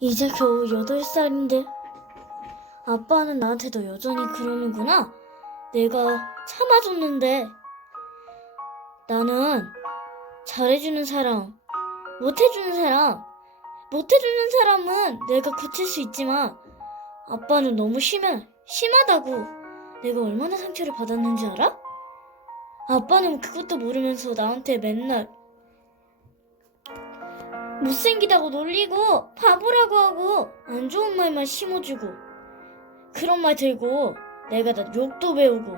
이제 겨우 8살인데 아빠는 나한테도 여전히 그러는구나. 내가 참아줬는데 나는 잘해주는 사람, 못해주는 사람, 못해주는 사람은 내가 고칠 수 있지만 아빠는 너무 심해, 심하다고 내가 얼마나 상처를 받았는지 알아? 아빠는 그것도 모르면서 나한테 맨날 못생기다고 놀리고 바보라고 하고 안 좋은 말만 심어주고. 그런 말 들고 내가 다 욕도 배우고.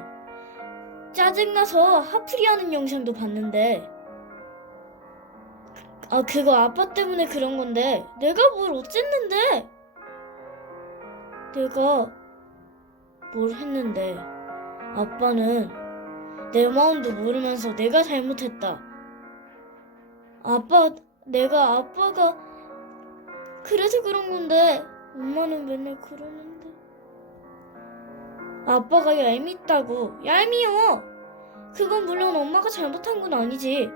짜증나서 하풀이 하는 영상도 봤는데. 아 그거 아빠 때문에 그런 건데 내가 뭘 어쨌는데? 내가 뭘 했는데? 아빠는 내 마음도 모르면서 내가 잘못했다. 아빠 내가 아빠가 그래서 그런 건데 엄마는 맨날 그러는데. 아빠가 얄밉다고. 얄미워. 그건 물론 엄마가 잘못한 건 아니지.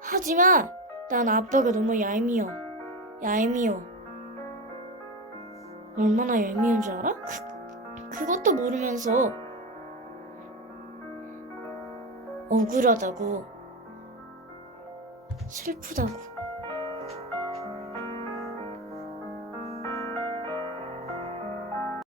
하지만 난 아빠가 너무 얄미워. 얄미워. 얼마나 얄미운 줄 알아? 그, 그것도 모르면서 억울하다고 슬프다고.